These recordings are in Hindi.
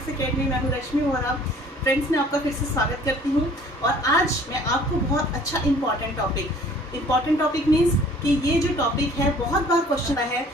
Arts academy. मैं हूँ रश्मि वोरा। फ्रेंड्स, मैं आपका फिर से स्वागत करती हूँ और आज मैं आपको बहुत अच्छा इंपॉर्टेंट टॉपिक मीन्स कि ये जो टॉपिक है बहुत बार क्वेश्चन आया है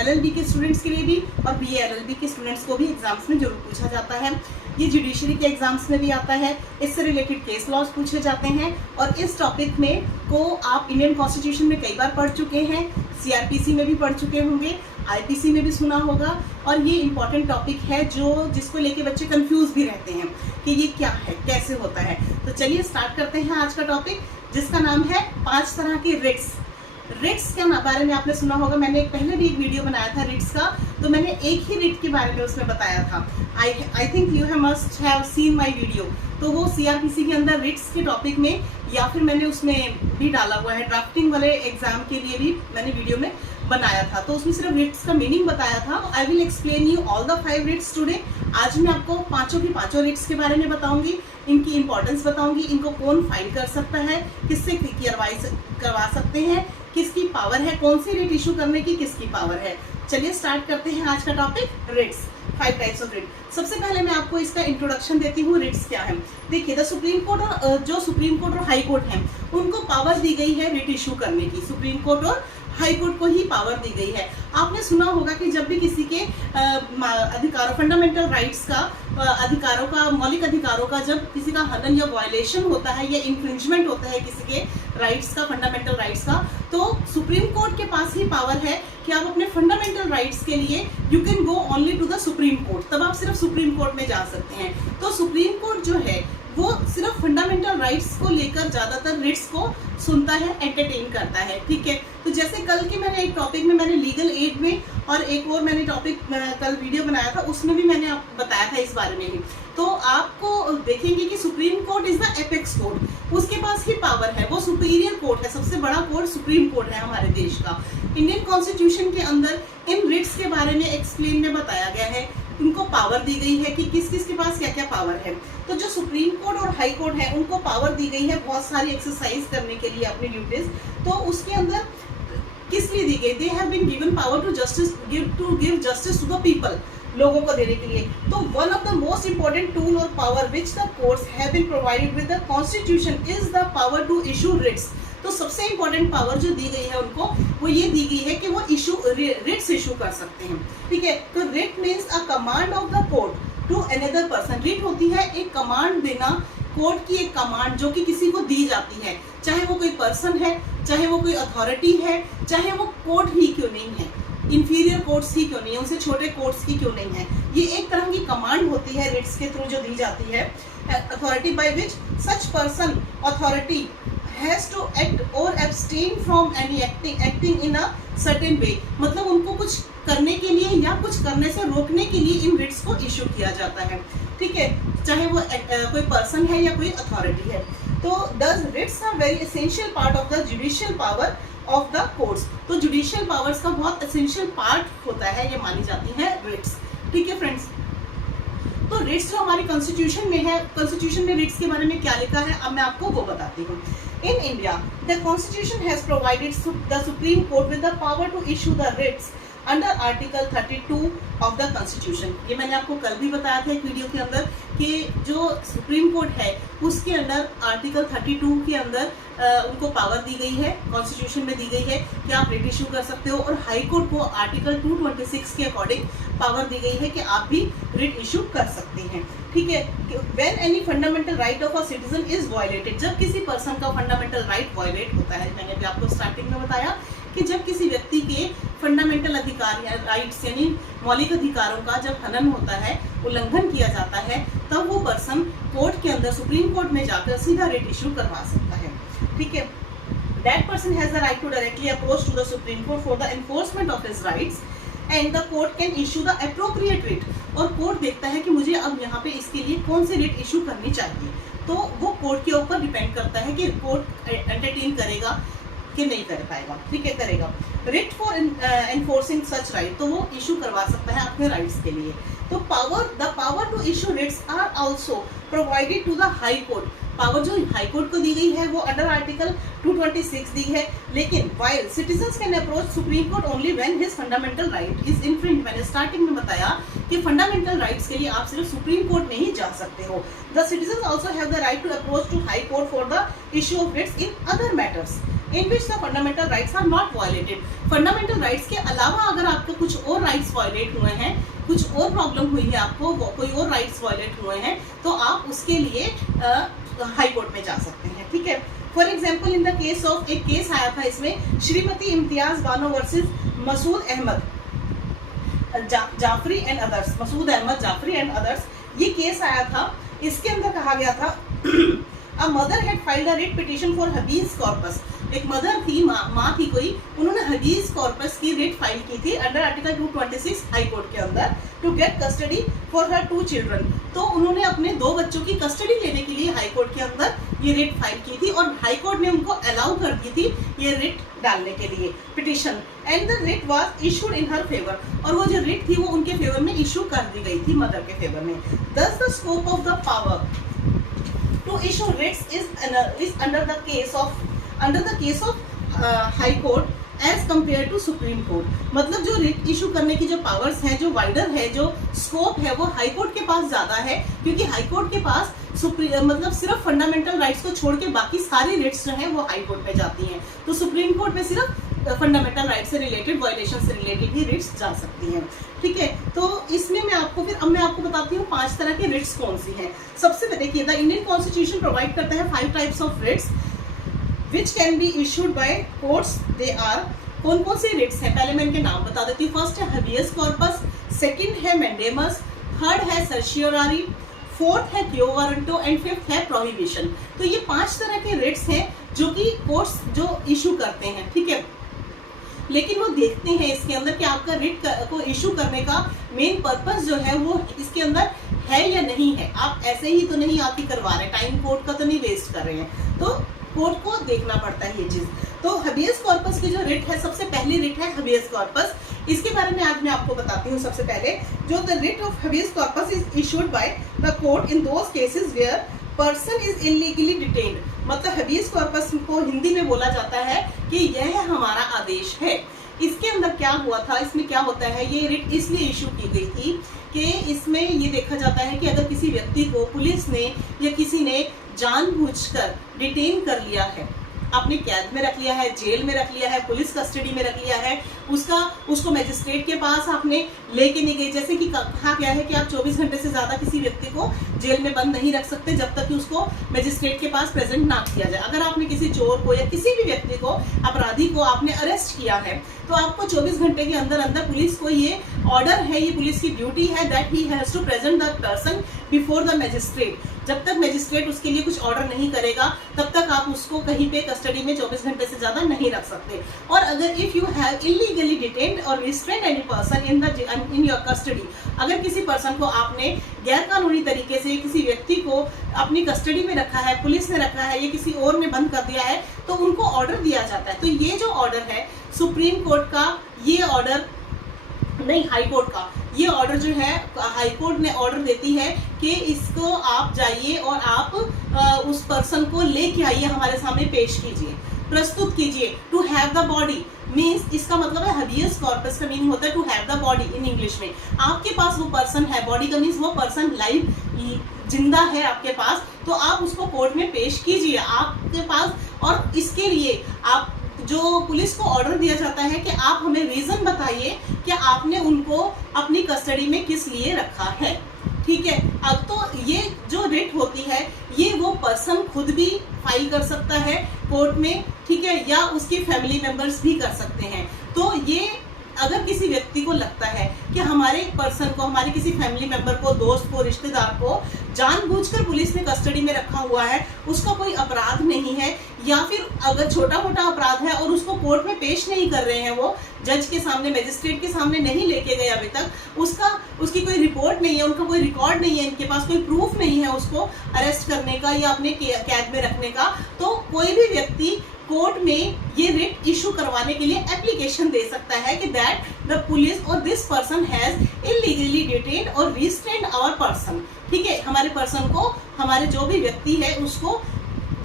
एलएलबी के स्टूडेंट्स के लिए भी और बीए एलएलबी के स्टूडेंट्स को भी एग्जाम्स में जरूर पूछा जाता है। ये जुडिशरी के एग्जाम्स में भी आता है, इससे रिलेटेड केस लॉज पूछे जाते हैं और इस टॉपिक में को आप इंडियन कॉन्स्टिट्यूशन में कई बार पढ़ चुके हैं, सीआरपीसी में भी पढ़ चुके होंगे, आईपीसी में भी सुना होगा और ये इंपॉर्टेंट टॉपिक है जिसको लेके बच्चे कंफ्यूज भी रहते हैं कि ये क्या है, कैसे होता है। तो चलिए स्टार्ट करते हैं आज का टॉपिक, जिसका नाम है 5 तरह के रिट्स के बारे में आपने सुना होगा। मैंने पहले भी एक वीडियो बनाया था रिट्स का, तो मैंने एक ही रिट के बारे में उसमें बताया था। I think you must have seen my video. तो वो सीआरपीसी के अंदर रिट्स के टॉपिक में या फिर मैंने उसमें भी डाला हुआ है, ड्राफ्टिंग वाले एग्जाम के लिए भी मैंने वीडियो में बनाया था। तो उसमें सिर्फ रिट्स का मीनिंग बताया था। I will explain you all the 5 writs today. आज मैं आपको पांचों की पांचों रिट्स के बारे में बताऊंगी, इनकी इंपॉर्टेंस बताऊंगी, इनको कौन फाइल कर सकता है, किससे करवा सकते हैं, किसकी पावर है, कौन सी रिट इशू करने की किसकी पावर है। चलिए स्टार्ट करते हैं आज का topic, writs. 5 types of writ. सबसे पहले मैं आपको इसका इंट्रोडक्शन देती हूँ, रिट्स क्या है। देखिए, द सुप्रीम कोर्ट और जो सुप्रीम कोर्ट और हाई कोर्ट है उनको पावर दी गई है रिट इशू करने की। सुप्रीम कोर्ट और हाई कोर्ट को ही पावर दी गई है। आपने सुना होगा कि जब भी किसी के अधिकारों, फंडामेंटल राइट्स का, अधिकारों का, मौलिक अधिकारों का जब किसी का हनन या वायलेशन होता है या इंफ्रिंजमेंट होता है किसी के राइट्स का, फंडामेंटल राइट्स का, तो सुप्रीम कोर्ट के पास ही पावर है कि आप अपने फंडामेंटल राइट्स के लिए you can go only to the supreme court. तब आप सिर्फ सुप्रीम कोर्ट में जा सकते हैं। तो सुप्रीम कोर्ट जो है वो सिर्फ फंडामेंटल राइट्स को लेकर ज्यादातर रिट्स को सुनता है, एंटरटेन करता है। ठीक है, तो जैसे कल के मैंने एक टॉपिक में मैंने लीगल एड में और एक और मैंने टॉपिक कल वीडियो बनाया था, उसमें भी मैंने बताया था इस बारे में ही। तो आपको देखेंगे कि supreme Court is the apex court, उसके पास ही पावर है, वो सुपीरियर कोर्ट है, सबसे बड़ा कोर्ट सुप्रीम कोर्ट है हमारे देश का। इंडियन कॉन्स्टिट्यूशन के अंदर इन रिट्स के बारे में एक्सप्लेन में बताया गया है, उनको पावर दी गई है कि किस किस के पास क्या क्या पावर है। तो जो सुप्रीम कोर्ट और हाई कोर्ट है उनको पावर दी गई है बहुत सारी एक्सरसाइज करने के लिए अपनी ड्यूटीज। तो उसके अंदर किस लिए दी गई? They have been given power to give justice to the people, लोगों को देने के लिए। तो one of the most important tool और power which the courts have been provided with the constitution is the power to issue writs. तो सबसे इंपॉर्टेंट पावर जो दी गई है उनको, वो ये दी गई है कि वो रिट्स इशू कर सकते हैं। ठीक है, तो writ means a command of the court to another person. Writ होती है एक कमांड देना, कोर्ट की एक कमांड जो कि किसी को दी जाती है, चाहे वो कोई पर्सन है, चाहे वो कोई अथॉरिटी है, चाहे वो कोर्ट ही क्यों नहीं है, इंफीरियर कोर्ट्स ही क्यों नहीं है, उनसे छोटे कोर्ट्स ही क्यों नहीं है। ये एक तरह की कमांड होती है रिट्स के थ्रू जो दी जाती है। Authority by which such person authority has to act or abstain from any acting in a certain way। मतलब उनको कुछ करने के लिए या कुछ करने से रोकने के लिए इन रिट्स को इशू किया जाता है। ठीक है, चाहे वो कोई पर्सन है या कोई अथॉरिटी है। तो these writs are very essential part of the judicial power of the courts. तो जुडिशियल पावर्स का बहुत एसेंशियल पार्ट होता है, ये मानी जाती है रिट्स। ठीक है फ्रेंड्स, तो रिट्स जो हमारी कॉन्स्टिट्यूशन में है, कॉन्स्टिट्यूशन में रिट्स के बारे में क्या लिखा है अब मैं आपको वो बताती हूँ। In India, the Constitution has provided the Supreme Court with the power to issue the writs under Article 32 of the Constitution। ये मैंने आपको कल भी बताया था एक वीडियो के अंदर कि जो सुप्रीम कोर्ट है उसके अंदर आर्टिकल 32 के अंदर उनको पावर दी गई है, कॉन्स्टिट्यूशन में दी गई है कि आप रिट इशू कर सकते हो। और हाई कोर्ट को आर्टिकल 226 के अकॉर्डिंग पावर दी गई है कि आप भी रिट इशू कर सकते हैं। ठीक है, when any fundamental right of a citizen is violated, जब किसी पर्सन का फंडामेंटल राइट वायलेट होता है, मैंने भी आपको स्टार्टिंग में बताया कि जब किसी व्यक्ति के फंडामेंटल अधिकार या राइट्स यानी मौलिक अधिकारों का जब हनन होता है, उल्लंघन किया जाता है, तब वो पर्सन कोर्ट के अंदर, सुप्रीम कोर्ट में जाकर सीधा रिट इशू करवा सकता है। ठीक है, that person has the right to directly approach to the supreme court for the enforcement of his rights and the court can issue the appropriate writ. और कोर्ट देखता है कि मुझे अब यहाँ पे इसके लिए कौन सी रिट इशू करनी चाहिए। तो वो कोर्ट के ऊपर डिपेंड करता है कि कोर्ट एंटरटेन करेगा कि नहीं कर पाएगा। ठीक है, करेगा। Writ for enforcing such right, तो वो इशू करवा सकता है अपने राइट्स के लिए। तो the power to issue writs are also provided to the high court. Power जो हाई कोर्ट को दी गई है वो अंडर आर्टिकल 226 दी है, लेकिन while citizens can approach Supreme Court only when his fundamental right is infringed. मैंने स्टार्टिंग में बताया कि फंडामेंटल राइट्स के लिए आप सिर्फ सुप्रीम कोर्ट नहीं जा सकते हो। The citizens also have the right to approach to high court for the issue of writs in other matters in which the fundamental rights are not violated. Fundamental rights के अलावा अगर आपको कुछ और राइट्स वायलेट हुए हैं, कुछ और प्रॉब्लम हुई है, आपको कोई और राइट्स वायलेट हुए हैं, तो आप उसके लिए हाई कोर्ट में जा सकते हैं। ठीक है, for example in the case of, एक केस आया था इसमें Shrimati Imtiaz Bano versus Masood Ahmad Jafri and others, Masood Ahmad Jafri and others, ये केस आया था। इसके अंदर कहा गया था a mother had filed a writ petition for habeas corpus. एक मदर थी, माँ थी कोई, उन्होंने हबीज कॉर्पस की रिट फाइल की थी अंडर आर्टिकल 226 हाई कोर्ट के अंदर to get custody for her 2 children. तो उन्होंने अपने 2 बच्चों की कस्टडी लेने के लिए हाई कोर्ट के अंदर ये रिट फाइल की थी और हाई कोर्ट ने उनको अलाउ कर दी थी ये रिट डालने के लिए petition, and the writ was issued in her favour. और वो जो रिट थी वो उनके फेवर में इशू कर दी गई थी, मदर के फेवर में। दस the scope of the power to issue writs is under the case of high court as compared to supreme court। मतलब जो रिट इशू करने की जो पावर्स हैं, जो वाइडर है, जो स्कोप है, वो हाई कोर्ट के पास ज्यादा है, क्योंकि हाई कोर्ट के पास मतलब सिर्फ फंडामेंटल राइट्स को छोड़ के बाकी सारी रिट्स जो हैं वो हाई कोर्ट में जाती हैं। तो सुप्रीम कोर्ट में सिर्फ फंडामेंटल राइट से रिलेटेड, वायलेशन से रिलेटेड ही रिट्स जा सकती हैं। ठीक है, तो इसमें मैं आपको बताती हूँ 5 तरह की रिट्स कौन सी हैं। सबसे पहले देखिए, द इंडियन कॉन्स्टिट्यूशन प्रोवाइड करता है 5 types of writs which can be issued by courts. They are, कौन कौन से रिट्स हैं, पहले मैं इनके नाम बता देती हूँ। फर्स्ट है हबियस कॉर्पस, सेकंड है मैंडेमस, थर्ड है सर्शियोरारी, फोर्थ है क्यो वारंटो एंड फिफ्थ है प्रोहिबिशन। तो ये 5 तरह के रिट्स हैं जो कि कोर्ट्स जो इशू करते हैं। ठीक है, लेकिन वो देखते हैं इसके अंदर कि आपका रिट को इशू करने का मेन पर्पस जो है वो इसके अंदर है या नहीं है। आप ऐसे ही तो नहीं आके करवा रहे, टाइम कोर्ट का तो नहीं वेस्ट कर रहे हैं, तो कोर्ट को देखना पड़ता है ये चीज। तो हबियस कॉर्पस की जो रिट है, सबसे पहली रिट है हबियस कॉर्पस। इसके बारे में आज मैं आपको बताती हूँ। सबसे पहले जो the writ of habeas corpus is issued by the court in those cases where person is illegally detained. मतलब हबियस कॉर्पस को हिंदी में बोला जाता है कि यह हमारा आदेश है। इसके अंदर क्या हुआ था, इसमें क्या होता है, ये रिट इसलिए इशू की गई थी कि इसमें ये देखा जाता है कि अगर किसी व्यक्ति को पुलिस ने या किसी ने जानबूझकर डिटेन कर लिया है, आपने कैद में रख लिया है, जेल में रख लिया है, पुलिस कस्टडी में रख लिया है, उसको मजिस्ट्रेट के पास आपने लेके नहीं गए। जैसे कि कहा गया है कि आप 24 घंटे से ज्यादा किसी व्यक्ति को जेल में बंद नहीं रख सकते जब तक कि उसको मजिस्ट्रेट के पास प्रेजेंट ना किया जाए। अगर आपने किसी चोर को या किसी भी व्यक्ति को, अपराधी को आपने अरेस्ट किया है, तो आपको 24 घंटे के अंदर अंदर पुलिस को ये ऑर्डर है, ये पुलिस की ड्यूटी है that he has to present the person before the magistrate. जब तक मजिस्ट्रेट उसके लिए कुछ ऑर्डर नहीं करेगा तब तक आप उसको कहीं पे कस्टडी में 24 घंटे से ज्यादा नहीं रख सकते। और अगर if you have illegally detained और restrain any person in your custody, अगर किसी पर्सन को आपने गैर कानूनी तरीके से किसी व्यक्ति को अपनी कस्टडी में रखा है, पुलिस ने रखा है या किसी और ने बंद कर दिया है, तो उनको ऑर्डर दिया जाता है। तो ये जो ऑर्डर है सुप्रीम कोर्ट का, ये ऑर्डर नहीं, हाई कोर्ट का ये ऑर्डर जो है, हाई कोर्ट ने ऑर्डर देती है कि इसको आप जाइए और आप उस पर्सन को लेके आइए, हमारे सामने पेश कीजिए, प्रस्तुत कीजिए। To have the body means, इसका मतलब है हबियस कॉर्पस का मीनिंग होता है to have the body in English में। आपके पास वो पर्सन है, बॉडी का मीन्स वो पर्सन लाइव जिंदा है आपके पास, तो आप उसको कोर्ट में पेश कीजिए आपके पास। और इसके लिए आप जो पुलिस को ऑर्डर दिया जाता है कि आप हमें रीजन बताइए कि आपने उनको अपनी कस्टडी में किस लिए रखा है। ठीक है, अब तो ये जो रिट होती है ये वो पर्सन खुद भी फाइल कर सकता है कोर्ट में, ठीक है, या उसकी फैमिली मेंबर्स भी कर सकते हैं। तो ये अगर किसी व्यक्ति को लगता है कि हमारे पर्सन को, हमारे किसी फैमिली मेंबर को, दोस्त को, रिश्तेदार को जानबूझकर पुलिस ने कस्टडी में रखा हुआ है, उसका कोई अपराध नहीं है, या फिर अगर छोटा मोटा अपराध है और उसको कोर्ट में पेश नहीं कर रहे हैं, वो जज के सामने, मजिस्ट्रेट के सामने नहीं लेके गए अभी तक, उसकी कोई रिपोर्ट नहीं है, उनका कोई रिकॉर्ड नहीं है, इनके पास कोई प्रूफ नहीं है उसको अरेस्ट करने का या अपने कैद में रखने का, तो कोई भी व्यक्ति कोर्ट में ये रिट इशू करवाने के लिए एप्लीकेशन दे सकता है कि दैट द पुलिस और this person has illegally detained और रिस्ट्रेन्ड आवर पर्सन। ठीक है, हमारे पर्सन को, हमारे जो भी व्यक्ति है उसको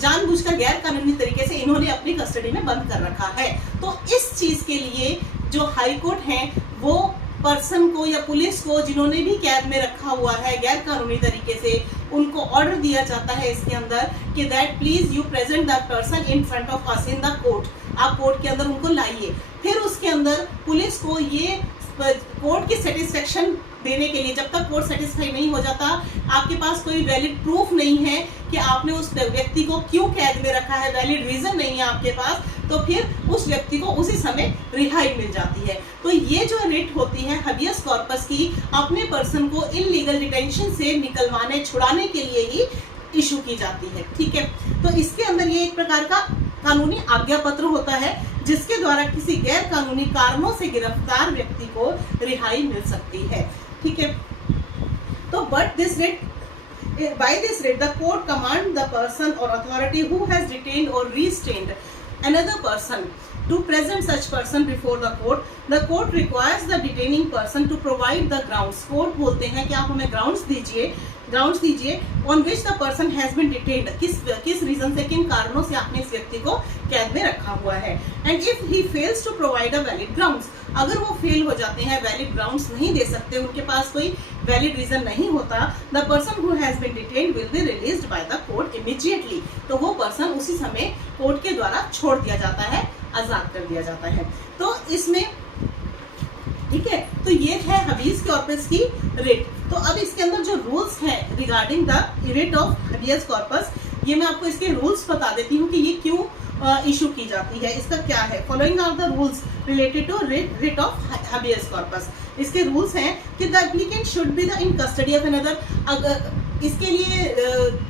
जानबूझकर गैर कानूनी तरीके से इन्होंने अपनी कस्टडी में बंद कर रखा है। तो इस चीज के लिए जो हाई कोर्ट है वो पर्सन को या पुलिस को जिन्होंने भी कैद में रखा हुआ है गैर कानूनी तरीके से, उनको ऑर्डर दिया जाता है इसके अंदर कि that please you present the person in front of us in the court. आप कोर्ट के अंदर उनको लाइए। फिर उसके अंदर पुलिस को ये कोर्ट की सेटिस्फेक्शन देने के लिए, जब तक कोर्ट सेटिस्फाई नहीं हो जाता, आपके पास कोई वैलिड प्रूफ नहीं है कि आपने उस व्यक्ति को क्यों कैद में रखा है, वैलिड रीजन नहीं है आपके पास, तो फिर उस व्यक्ति को उसी समय रिहाई मिल जाती है। तो ये जो रिट होती है हबियस कॉर्पस की, अपने पर्सन को इलीगल डिटेंशन से निकलवाने, छुड़ाने के लिए ही इशू की जाती है। ठीक है, तो इसके अंदर ये एक प्रकार का कानूनी आज्ञा पत्र होता है जिसके द्वारा किसी गैर कानूनी कारणों से गिरफ्तार व्यक्ति को रिहाई मिल सकती है। ठीक है, तो but this writ, by this writ the court command the person or authority who has detained or restrained another person to present such person before the court. The court requires the detaining person to provide the grounds. court बोलते हैं कि आप हमें grounds दीजिए on which the person has been detained, किस रीजन से, किन कारणों से आपने इस व्यक्ति को कैद में रखा हुआ है। and if he fails to provide a valid grounds, अगर वो फेल हो जाते हैं, वैलिड ग्राउंड्स नहीं दे सकते, उनके पास कोई वैलिड रीजन नहीं होता, the person who has been detained will be released by the court immediately. तो वो पर्सन उसी समय कोर्ट के द्वारा छोड़ दिया जाता है, आजाद कर दिया जाता है। तो इसमें ठीक है, तो ये है हबीज कॉर्पस की रिट। तो अब इसके अंदर जो रूल्स हैं regarding the writ of habeas corpus, ये मैं आपको इसके रूल्स बता देती हूँ कि ये क्यों इशू की जाती है, इसका क्या है। Following are the rules related to writ of habeas corpus. इसके रूल्स हैं कि the applicant should be the in custody of another. इसके लिए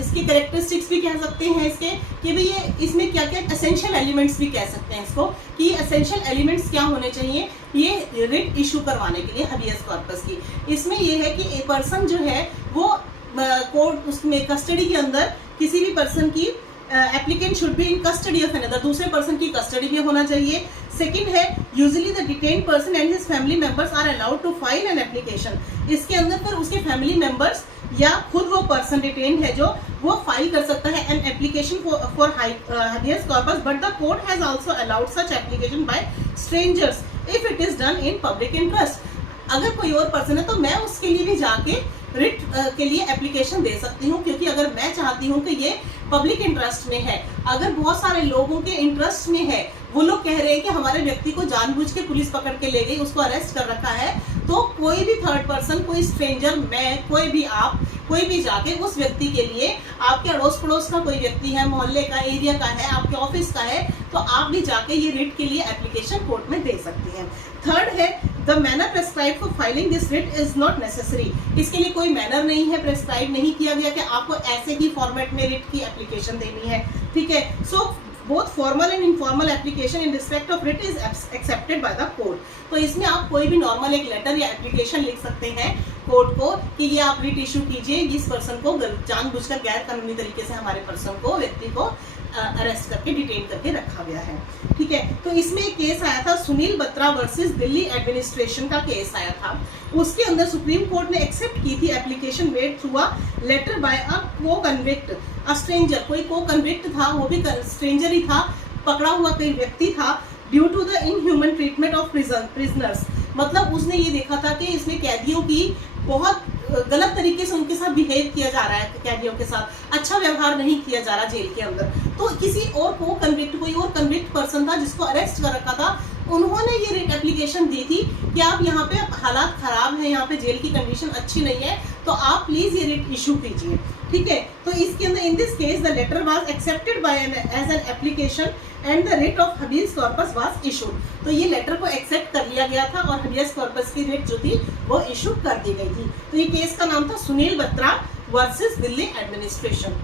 इसके कैरेक्टरिस्टिक्स भी कह सकते हैं इसके कि भाई ये इसमें क्या क्या एसेंशियल एलिमेंट्स भी कह सकते हैं इसको कि एसेंशियल एलिमेंट्स क्या होने चाहिए ये रिट इशू करवाने के लिए हबियस कॉर्पस की। इसमें ये है कि एक पर्सन जो है वो कोर्ट उसमें कस्टडी के अंदर किसी भी पर्सन की applicant should be in custody of another, दूसरे पर्सन की कस्टडी में होना चाहिए। सेकंड है usually the detained person and his family members are allowed to file an application. इसके अंदर फिर उसके फैमिली मेंबर्स या खुद वो पर्सन डिटेन्ड है जो वो फाइल कर सकता है an application for habeas corpus, but the court has also allowed such application by strangers if it is done in public interest. अगर कोई और पर्सन है तो मैं उसके लिए भी जाके रिट के लिए एप्लीकेशन दे सकती हूँ, क्योंकि अगर मैं चाहती हूँ कि ये पब्लिक इंटरेस्ट में है, अगर बहुत सारे लोगों के इंटरेस्ट में है, वो लोग कह रहे हैं कि हमारे व्यक्ति को जानबूझ के पुलिस पकड़ के ले गई, उसको अरेस्ट कर रखा है, तो कोई भी थर्ड पर्सन, कोई स्ट्रेंजर, मैं, कोई भी आप, कोई भी जाके उस व्यक्ति के लिए, आपके अड़ोस पड़ोस का कोई व्यक्ति है, मोहल्ले का, एरिया का है, आपके ऑफिस का है, तो आप भी जाके ये रिट के लिए एप्लीकेशन कोर्ट में दे सकती हैं। थर्ड है the manner prescribe for filing this writ is not necessary. इसके लिए कोई मैनर नहीं है, प्रेस्क्राइब नहीं किया गया कि आपको ऐसे ही फॉर्मेट में रिट की एप्लीकेशन देनी है। ठीक है, सो both formal and informal application in respect of writ is accepted by the court। तो इसमें आप कोई भी नॉर्मल एक लेटर या एप्लीकेशन लिख सकते हैं कोर्ट को कि ये आप रिट इशू कीजिए, इस पर्सन को जानबूझकर गैर कानूनी तरीके से हमारे पर्सन को, व्यक्ति को अरेस्ट करके डिटेन करके रखा गया है। ठीक है, तो इसमें एक केस आया था सुनील बत्रा वर्सेस दिल्ली एडमिनिस्ट्रेशन का केस आया था। उसके अंदर सुप्रीम कोर्ट ने एक्सेप्ट की थी application made through a letter by a co convict a stranger. कोई को कन्विक्ट था, वो भी स्ट्रेंजर ही था, पकड़ा हुआ कोई व्यक्ति था, due to the inhuman treatment of prisoners. मतलब उसने ये देखा था कि इसमें कैदियों की बहुत गलत तरीके से उनके साथ बिहेव किया जा रहा है, कैदियों के साथ अच्छा व्यवहार नहीं किया जा रहा जेल के अंदर। तो किसी और को कन्विक्ट, कोई और कन्विक्ट पर्सन था जिसको अरेस्ट कर रखा था, उन्होंने ये रिट एप्लीकेशन दी थी कि आप यहाँ पे हालात खराब हैं, यहाँ पे जेल की कंडीशन अच्छी नहीं है, तो आप प्लीज ये रिट इशू कीजिए, ठीक है। तो इसके अंदर in this case the letter was accepted by as an application and the writ of habeas corpus was issued. तो ये लेटर को एक्सेप्ट कर लिया गया था और हबीज कॉर्पस की रिट जो थी वो इशू कर दी गई थी। तो ये केस का नाम था Sunil Batra versus Delhi administration.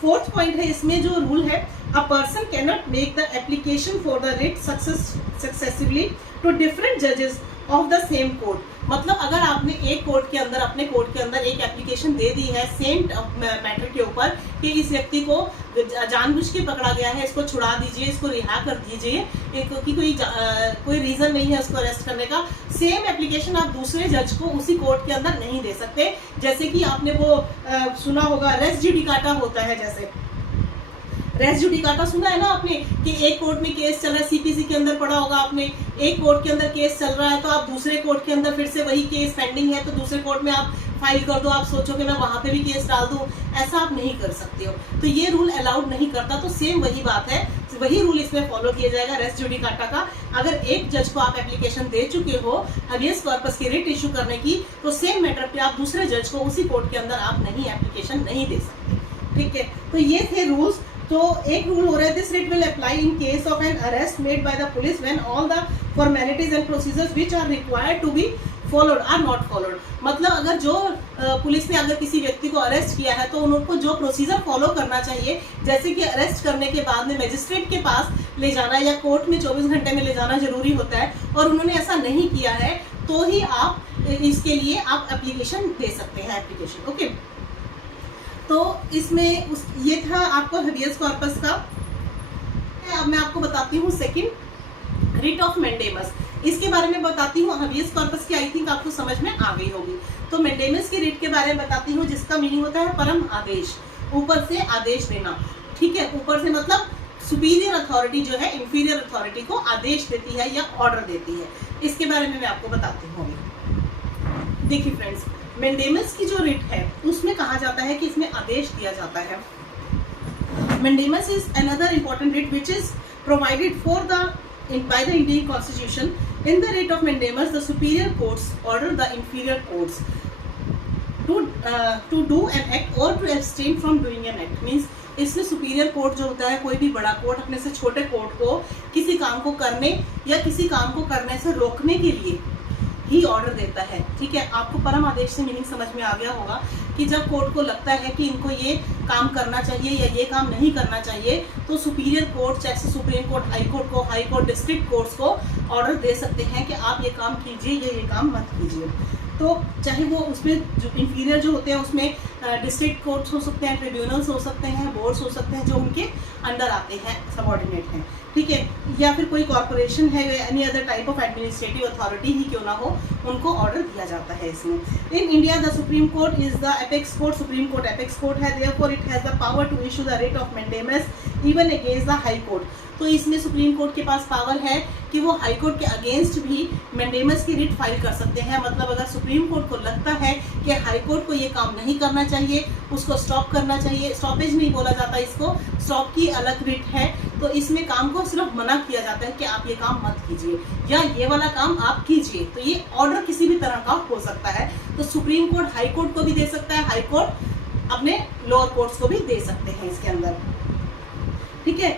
Fourth point है इसमें जो रूल है, a person can not make the application for the writ successively to different जजेस ऑफ द सेम कोर्ट। मतलब अगर आपने एक कोर्ट के अंदर, अपने कोर्ट के अंदर एक एप्लीकेशन दे दी है सेम मैटर के ऊपर कि इस व्यक्ति को जानबूझ के पकड़ा गया है, इसको छुड़ा दीजिए, इसको रिहा कर दीजिए, कि कोई रीजन नहीं है उसको अरेस्ट करने का, सेम एप्लीकेशन आप दूसरे जज को उसी कोर्ट के अंदर नहीं दे सकते। जैसे कि आपने वो सुना होगा रेस जुडिकाटा होता है, जैसे रेस जुडिकाटा सुना है ना आपने, कि एक कोर्ट में केस चल रहा है, सीपीसी के अंदर पढ़ा होगा आपने, एक कोर्ट के अंदर केस चल रहा है तो आप दूसरे कोर्ट के अंदर फिर से वही केस पेंडिंग है तो दूसरे कोर्ट में आप फाइल कर दो, आप सोचो कि मैं वहां पे भी केस डाल दूं, ऐसा आप नहीं कर सकते हो। तो ये रूल अलाउड नहीं करता। तो सेम वही बात है, वही रूल इसमें फॉलो किया जाएगा रेस जुडिकाटा का। अगर एक जज को आप एप्लीकेशन दे चुके हो हबीज कॉर्पस की रिट इशू करने की, तो सेम मैटर पे आप दूसरे जज को उसी कोर्ट के अंदर आप नहीं एप्लीकेशन नहीं दे सकते, ठीक है। तो ये थे रूल्स। तो एक रूल हो रहा है, this writ will apply in case of an arrest made by the police when all the formalities and procedures which are required to be followed are not followed. मतलब अगर जो पुलिस ने अगर किसी व्यक्ति को अरेस्ट किया है तो उनको जो प्रोसीजर फॉलो करना चाहिए, जैसे कि अरेस्ट करने के बाद में मजिस्ट्रेट के पास ले जाना या कोर्ट में 24 घंटे में ले जाना जरूरी होता है, और उन्होंने ऐसा नहीं किया है, तो ही आप इसके लिए आप एप्लीकेशन दे सकते हैं, एप्लीकेशन, ओके। तो इसमें ये था आपको हबीज कॉर्पस का। अब मैं आपको बताती हूँ सेकंड, रिट ऑफ मैंडेमस। इसके बारे में बताती हूँ। हबीज कॉर्पस की आई थिंक आपको समझ में आ गई होगी। तो मैंडेमस की रिट के बारे में बताती हूँ, जिसका मीनिंग होता है परम आदेश, ऊपर से आदेश देना, ठीक है। ऊपर से मतलब सुपीरियर अथॉरिटी जो है इंफीरियर अथॉरिटी को आदेश देती है या ऑर्डर देती है। इसके बारे में मैं आपको बताती हूँ। देखिए फ्रेंड्स, मैंडेमस की जो रिट है उसमें कहा जाता है कि इसमें आदेश दिया जाता है। Mandamus is another important writ which is provided for the by the Indian Constitution. In the writ of mandamus, the superior courts order the inferior courts to do an act or to abstain from doing an act. Means इसमें सुपीरियर कोर्ट जो होता है, कोई भी बड़ा कोर्ट अपने से छोटे कोर्ट को किसी काम को करने या किसी काम को करने से रोकने के लिए ही ऑर्डर देता है, ठीक है। आपको परम आदेश से मीनिंग समझ में आ गया होगा कि जब कोर्ट को लगता है कि इनको ये काम करना चाहिए या ये काम नहीं करना चाहिए, तो सुपीरियर कोर्ट, जैसे supreme court, high court, district courts को ऑर्डर दे सकते हैं कि आप ये काम कीजिए या ये काम मत कीजिए। तो चाहे वो उसमें जो इंफीरियर जो होते हैं उसमें डिस्ट्रिक्ट कोर्ट्स हो सकते हैं, ट्रिब्यूनल्स हो सकते हैं, बोर्ड्स हो सकते हैं जो उनके अंडर आते हैं, सबऑर्डिनेट हैं, ठीक है। या फिर कोई कॉर्पोरेशन है या any other type of administrative authority ही क्यों ना हो, उनको ऑर्डर दिया जाता है इसमें। In India the supreme Court is the apex court. Supreme Court apex court है, therefore it has the power to issue the writ of mandamus even against the high Court. तो इसमें सुप्रीम कोर्ट के पास पावर है कि वो हाई कोर्ट के अगेंस्ट भी मैंडेमस की रिट फाइल कर सकते हैं। मतलब अगर सुप्रीम कोर्ट को लगता है कि हाई कोर्ट को ये काम नहीं करना चाहिए, उसको स्टॉप करना चाहिए, स्टॉपेज नहीं बोला जाता इसको, स्टॉप की अलग रिट है, तो इसमें काम को सिर्फ मना किया जाता है कि आप ये काम मत कीजिए या ये वाला काम आप कीजिए। तो ये ऑर्डर किसी भी तरह का हो सकता है। तो सुप्रीम कोर्ट हाई कोर्ट को भी दे सकता है, हाई कोर्ट अपने लोअर कोर्ट्स को भी दे सकते हैं इसके अंदर, ठीक है।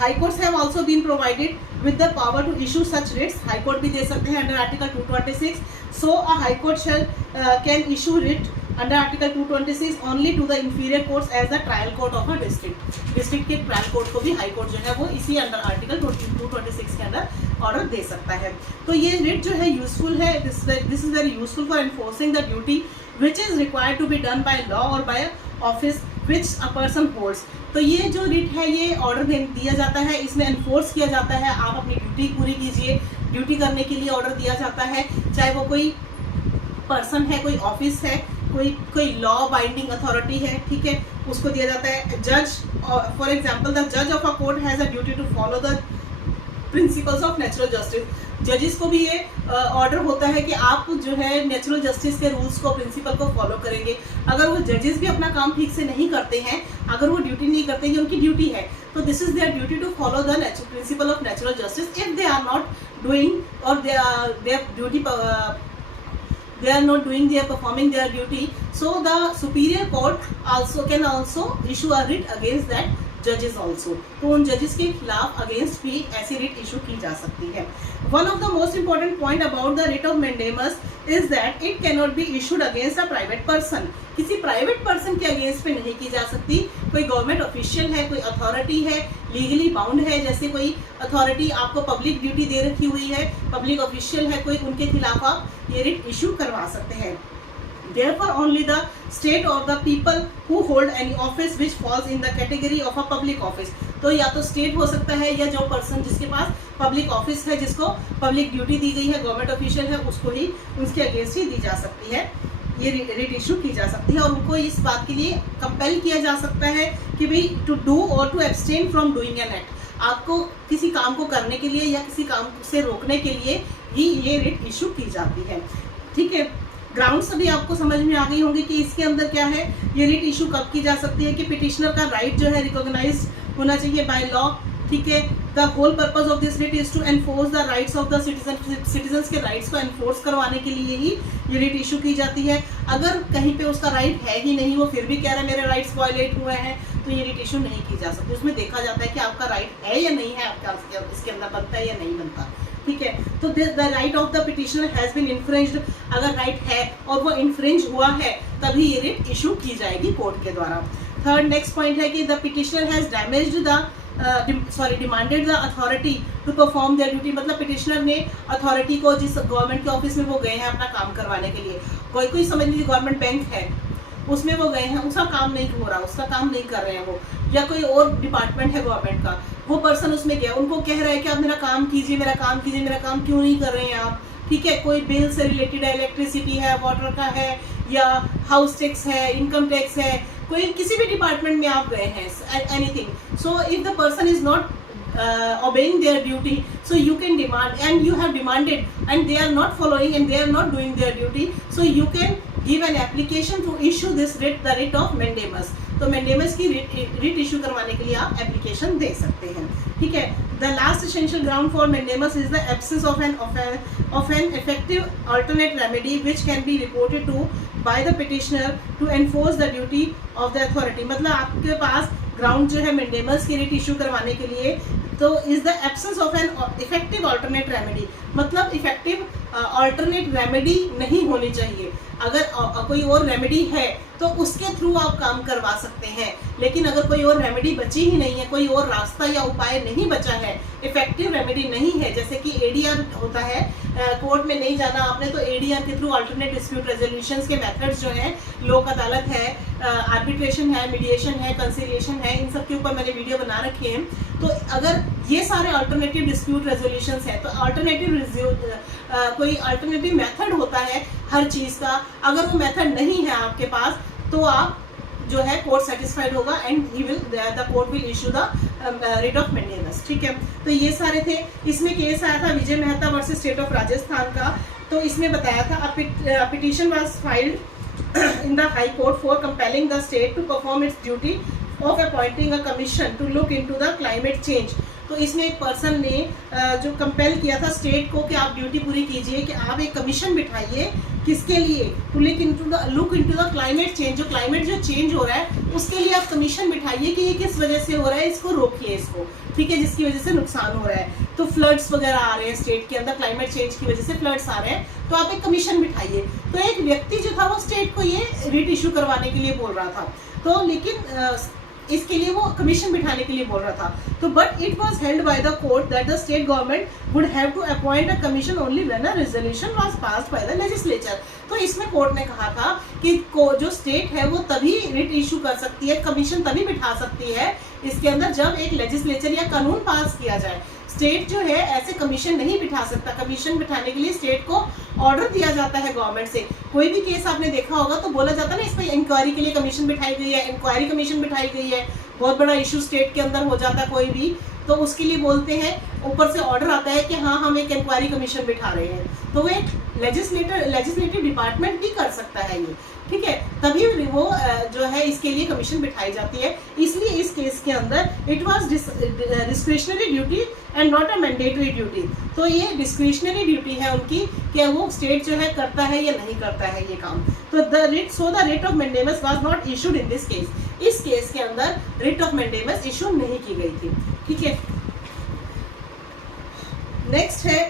High courts have also been provided with the power to issue such writs. High court भी दे सकते हैं under article 226। So a high court shall can issue writ under article 226 only to the inferior courts as the trial court of a district. District के ट्रायल कोर्ट को भी हाई कोर्ट जो है वो इसी अंडर आर्टिकल 226 के अंदर ऑर्डर दे सकता है। तो ये रिट जो है यूजफुल है, this is very useful for enforcing the duty which is required to be done by law और by office which a person holds. तो ये जो रिट है ये ऑर्डर दिया जाता है, इसमें एनफोर्स किया जाता है, आप अपनी ड्यूटी पूरी कीजिए। ड्यूटी करने के लिए ऑर्डर दिया जाता है, चाहे वो कोई पर्सन है, कोई ऑफिस है, कोई लॉ बाइंडिंग अथॉरिटी है, ठीक है, उसको दिया जाता है। जज, फॉर एग्जाम्पल द जज of a court has a duty to follow the principles of natural justice. जजेस को भी ये ऑर्डर होता है कि आप जो है नेचुरल जस्टिस के रूल्स को, प्रिंसिपल को फॉलो करेंगे। अगर वो जजेस भी अपना काम ठीक से नहीं करते हैं, अगर वो ड्यूटी नहीं करते, ये उनकी ड्यूटी है, तो this is their duty to follow the principle of natural justice. If they are not doing और they are not doing, they are performing their duty, so the superior court also can also issue a writ against that जजेस ऑल्सो। तो उन जजेस के खिलाफ अगेंस्ट भी ऐसी रिट इशू की जा सकती है। One of the most important point about the writ of mandamus is that it can not be issued against a private person. किसी प्राइवेट पर्सन के अगेंस्ट पे नहीं की जा सकती। कोई गवर्नमेंट ऑफिशियल है, कोई अथॉरिटी है, लीगली बाउंड है, जैसे कोई अथॉरिटी आपको पब्लिक ड्यूटी दे रखी हुई है, पब्लिक ऑफिशियल है कोई, उनके खिलाफ आप ये रिट इशू करवा सकते हैं। Therefore, only the state or the people who hold any office which falls in the category of a public office। तो या तो स्टेट हो सकता है या जो पर्सन जिसके पास पब्लिक ऑफिस है, जिसको पब्लिक ड्यूटी दी गई है, गवर्नमेंट ऑफिशियल है, उसको ही, उसके अगेंस्ट ही दी जा सकती है, ये रिट इशू की जा सकती है। और उनको इस बात के लिए कंपेल किया जा सकता है कि भाई टू डू और to abstain from doing an act. आपको किसी काम को करने के लिए या किसी काम से रोकने के लिए ही ये रिट इशू की जाती है। ठीक है, ग्राउंड्स अभी आपको समझ में आ गई होंगी कि इसके अंदर क्या है। ये रिट इशू कब की जा सकती है कि पिटिशनर का राइट जो है रिकॉग्नाइज होना चाहिए बाय लॉ। ठीक है, the whole purpose of this writ is to enforce the rights of the citizen के राइट्स को एनफोर्स करवाने के लिए ही ये रिट इशू की जाती है। अगर कहीं पे उसका राइट है ही नहीं, वो फिर भी कह रहा है मेरे राइट्स वायलेट हुए हैं, तो ये रिट इशू नहीं की जा सकती। उसमें देखा जाता है कि आपका राइट है या नहीं है, आपका इसके अंदर बनता है या नहीं बनता। ठीक है, तो the right of the petitioner has been infringed. अगर राइट है और वो इन्फ्रिंज हुआ है तभी ये रिट इशू की जाएगी कोर्ट के द्वारा। थर्ड नेक्स्ट पॉइंट है कि the petitioner has damaged the demanded the authority to perform their duty. मतलब पिटिशनर ने अथॉरिटी को, जिस गवर्नमेंट के ऑफिस में वो गए हैं अपना काम करवाने के लिए, कोई समझ लीजिए गवर्नमेंट बैंक है, उसमें वो गए हैं, उसका काम नहीं हो रहा, उसका काम नहीं कर रहे हैं वो, या कोई और डिपार्टमेंट है गवर्नमेंट का, वो पर्सन उसमें गया, उनको कह रहा है कि आप मेरा काम कीजिए, मेरा काम कीजिए, मेरा काम क्यों नहीं कर रहे हैं आप। ठीक है, कोई बिल से रिलेटेड है, इलेक्ट्रिसिटी है, वाटर का है, या हाउस टैक्स है, इनकम टैक्स है, कोई किसी भी डिपार्टमेंट में आप गए हैं, anything. So if the person is not obeying their duty, so you can demand, and you have demanded and they are not following and they are not doing their duty, so you can give an application to issue this writ, the writ of mandamus। तो मैंडेमस की रिट इशू करवाने के लिए आप एप्लीकेशन दे सकते हैं। ठीक है, the last essential ground for mandamus is the absence of an effective alternate remedy which can be reported to by the petitioner to enforce the duty of the authority. मतलब आपके पास ग्राउंड जो है मैंडेमस की रिट इशू करवाने के लिए, तो is the absence of an effective alternate remedy. मतलब इफेक्टिव अल्टरनेट रेमेडी नहीं होनी चाहिए। अगर कोई और रेमेडी है तो उसके थ्रू आप काम करवा सकते हैं, लेकिन अगर कोई और रेमेडी बची ही नहीं है, कोई और रास्ता या उपाय नहीं बचा है, इफेक्टिव रेमेडी नहीं है, जैसे कि एडीआर होता है, कोर्ट में नहीं जाना आपने, तो एडीआर के थ्रू अल्टरनेट डिस्प्यूट रेजोल्यूशंस के मेथड्स जो हैं, लोक अदालत है, आर्बिट्रेशन है, मीडिएशन है, कंसिलिएशन है, इन सब के ऊपर मैंने वीडियो बना रखे हैं। तो अगर ये सारे अल्टरनेटिव डिस्प्यूट रेजोल्यूशंस हैं, तो कोई अल्टरनेटिव मेथड होता है हर चीज़ का। अगर वो मेथड नहीं है आपके पास, तो आप जो है कोर्ट सेटिस्फाइड होगा and the court will issue the writ of mandamus. ठीक है, तो ये सारे थे। इसमें केस आया था Vijay Mehta versus State of Rajasthan का। तो इसमें बताया था petition was filed in the high court for compelling the state to perform its duty of appointing a commission to look into the climate change. तो इसमें एक पर्सन ने जो कंपेल किया था स्टेट को कि आप ड्यूटी पूरी कीजिए, कि आप एक कमीशन बिठाइए, किसके लिए, to look into the climate change. जो क्लाइमेट जो चेंज हो रहा है उसके लिए आप कमीशन बिठाइए कि ये किस वजह से हो रहा है, इसको रोकिए इसको। ठीक है, जिसकी वजह से नुकसान हो रहा है। तो फ्लड्स वगैरह आ रहे हैं स्टेट के अंदर, क्लाइमेट चेंज की वजह से फ्लड्स आ रहे हैं, तो आप एक कमीशन बिठाइए। तो एक व्यक्ति जो था वो स्टेट को ये रिट इशू करवाने के लिए बोल रहा था, तो लेकिन इसके लिए वो कमीशन बिठाने के लिए बोल रहा था। तो but it was held by the court that the state government would have to appoint a commission only when a resolution was passed by the legislature. तो इसमें कोर्ट ने कहा था कि जो स्टेट है वो तभी रिट इशू कर सकती है, कमीशन तभी बिठा सकती है इसके अंदर जब एक लेजिस्लेचर या कानून पास किया जाए। स्टेट जो है ऐसे कमीशन नहीं बिठा सकता। कमीशन बिठाने के लिए स्टेट को ऑर्डर दिया जाता है गवर्नमेंट से। कोई भी केस आपने देखा होगा तो बोला जाता है ना, इस पर इंक्वायरी के लिए कमीशन बिठाई गई है, इंक्वायरी कमीशन बिठाई गई है, बहुत बड़ा इशू स्टेट के अंदर हो जाता है कोई भी, तो उसके लिए बोलते हैं, ऊपर से ऑर्डर आता है कि हाँ हम एक इंक्वायरी कमीशन बिठा रहे हैं, तो वो एक लेजिस्लेटिव डिपार्टमेंट भी कर सकता है ये, ठीक है, तभी वो जो है इसके लिए कमीशन बिठाई जाती है। इसलिए इस केस के अंदर it was discretionary duty and not a mandatory duty. तो ये डिस्क्रिशनरी ड्यूटी है उनकी कि वो स्टेट जो है करता है या नहीं करता है ये काम। तो the writ of mandamus was not issued in this case. इस केस के अंदर रिट ऑफ मैंडेमस इशू नहीं की गई थी, ठीक है। नेक्स्ट है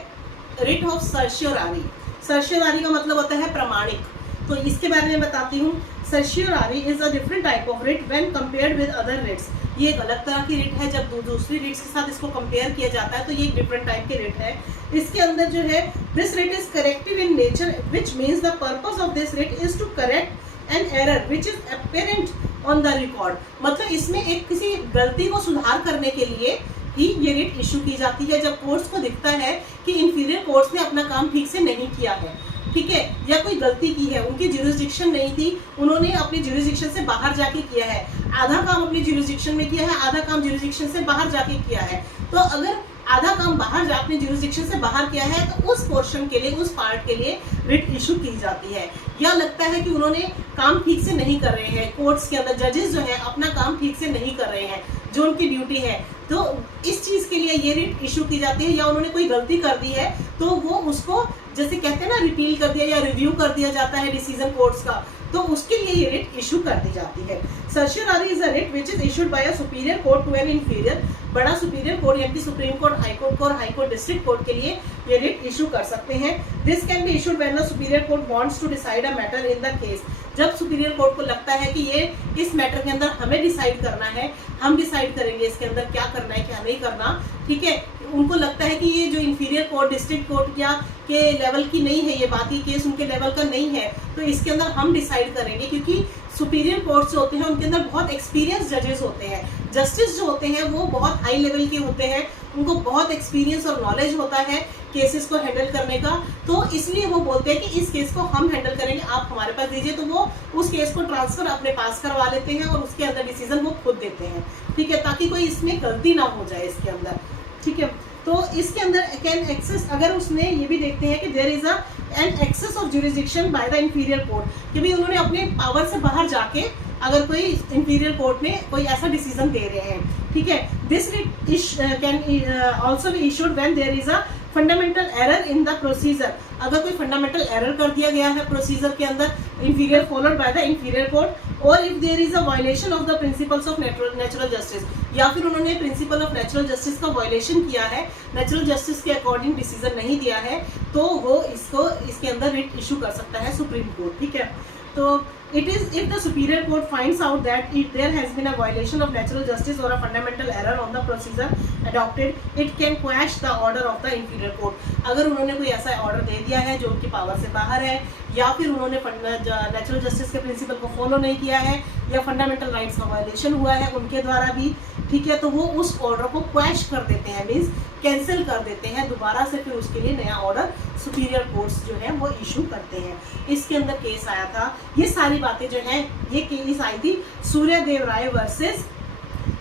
रिट ऑफ सर्शियोरारी। सर्शियोरारी का मतलब होता है प्रमाणिक, तो इसके बारे में बताती हूँ। Certiorari is a different type of writ when compared with other writs. ये एक अलग तरह की रिट है, जब दूसरी रिट्स के साथ इसको कंपेयर किया जाता है तो ये एक डिफरेंट टाइप की रिट है। इसके अंदर जो है this writ is corrective in nature which means the purpose of this writ is to correct an error which is apparent on the record. मतलब इसमें एक किसी गलती को सुधार करने के लिए ही ये रिट इशू की जाती है, जब कोर्ट्स को दिखता है कि इंफीरियर कोर्ट्स ने अपना काम ठीक से नहीं किया है, ठीक है, या कोई गलती की है, उनकी ज्यूरिसडिक्शन नहीं थी, उन्होंने अपनी ज्यूरिसडिक्शन से बाहर जाके किया है, आधा काम अपनी ज्यूरिसडिक्शन में किया है, आधा काम ज्यूरिसडिक्शन से बाहर जाके किया है। तो अगर आधा काम बाहर अपनी ज्यूरिसडिक्शन से बाहर किया है तो उस पोर्शन के लिए, उस पार्ट के लिए रिट इशू की जाती है। या लगता है कि उन्होंने काम ठीक से नहीं कर रहे हैं, कोर्ट्स के अंदर जजेस जो है अपना काम ठीक से नहीं कर रहे हैं जो उनकी ड्यूटी है, तो इस चीज के लिए ये रिट इशू की जाती है। या उन्होंने कोई गलती कर दी है तो वो उसको जैसे कहते हैं ना रिपील कर दिया या रिव्यू कर दिया जाता है डिसीजन कोर्ट्स का, तो उसके लिए ये रिट इशू कर दी जाती है। Certiorari is a writ which is issued by a superior court to an inferior. बड़ा सुपीरियर कोर्ट यानी कि सुप्रीम कोर्ट, हाई कोर्ट को और हाई कोर्ट डिस्ट्रिक्ट कोर्ट के लिए ये रिट इशू कर सकते हैं। This can be issued when the superior court wants to decide a matter in the case. जब सुपीरियर कोर्ट को लगता है कि ये इस मैटर के अंदर हमें डिसाइड करना है, हम डिसाइड करेंगे इसके अंदर क्या करना है क्या नहीं करना, ठीक है, उनको लगता है कि ये जो इंफीरियर कोर्ट, डिस्ट्रिक्ट कोर्ट या के लेवल की नहीं है, ये बात, ये केस उनके लेवल का नहीं है, तो इसके अंदर हम डिसाइड करेंगे। क्योंकि सुपीरियर कोर्ट जो होते हैं उनके अंदर बहुत एक्सपीरियंस जजेस होते हैं, जस्टिस जो होते हैं वो बहुत हाई लेवल के होते हैं, उनको बहुत एक्सपीरियंस और नॉलेज होता है केसेस को हैंडल करने का, तो इसलिए वो बोलते हैं कि इस केस को हम हैंडल करेंगे, आप हमारे पास दीजिए। तो वो उस केस को ट्रांसफर अपने पास करवा लेते हैं और उसके अंदर डिसीजन वो खुद देते हैं, ठीक है, ताकि कोई इसमें गलती ना हो जाए इसके अंदर, ठीक है। तो इसके अंदर कैन एक्सेस, अगर उसने ये भी देखते हैं कि there is an excess of jurisdiction by the inferior court, कि भी उन्होंने अपने पावर से बाहर जाके अगर कोई इंफीरियर कोर्ट में कोई ऐसा डिसीजन दे रहे हैं, ठीक है। This writ can also be issued when there is a fundamental error in the procedure. अगर कोई फंडामेंटल एरर कर दिया गया है प्रोसीजर के अंदर, inferior followed by the inferior court, और if there is a violation of the principles of natural justice, या फिर उन्होंने प्रिंसिपल ऑफ नेचुरल जस्टिस का वायलेशन किया है, नेचुरल जस्टिस के अकॉर्डिंग डिसीजन नहीं दिया है, तो वो इसके अंदर रिट इशू कर सकता है सुप्रीम कोर्ट, ठीक है। तो it is if the superior court finds out that there has been a violation of natural justice or a fundamental error on the procedure adopted, it can quash the order of the inferior court। अगर उन्होंने कोई ऐसा ऑर्डर दे दिया है जो उनकी पावर से बाहर है, या फिर उन्होंने नेचुरल जस्टिस के प्रिंसिपल को फॉलो नहीं किया है, या फंडामेंटल राइट्स का वायलेशन हुआ है उनके द्वारा भी, ठीक है, तो वो उस ऑर्डर को क्वैश कर देते हैं, मीन्स कैंसिल कर देते हैं दोबारा से, फिर उसके लिए नया ऑर्डर सुपीरियर कोर्ट्स जो है वो इशू करते हैं। इसके अंदर केस आया था, ये सारी बातें जो हैं, ये केस आई थी सूर्यदेव राय वर्सेस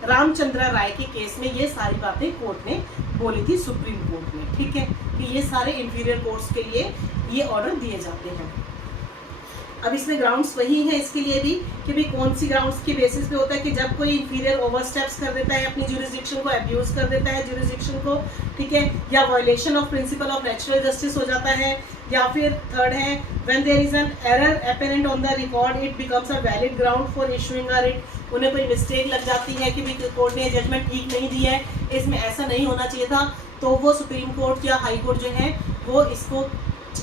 रामचंद्र राय के केस में, ये सारी बातें कोर्ट ने बोली थी सुप्रीम कोर्ट में, ठीक है, कि ये सारे इंफीरियर कोर्ट्स के लिए ये ऑर्डर दिए जाते हैं। अब इसमें ग्राउंड्स वही है इसके लिए भी कि भाई कौन सी ग्राउंड्स की बेसिस पे होता है कि जब कोई इंफीरियर ओवरस्टेप्स कर देता है, अपनी ज्यूरिसडिक्शन को अब्यूज कर देता है ज्यूरिसडिक्शन को, ठीक है, या violation of principle of natural justice हो जाता है, या फिर थर्ड है when there is an error apparent on the record it becomes a valid ground for issuing a writ. उन्हें कोई मिस्टेक लग जाती है कि भाई कोर्ट ने जजमेंट ठीक नहीं दी है, इसमें ऐसा नहीं होना चाहिए था, तो वो सुप्रीम कोर्ट या हाई कोर्ट जो है वो इसको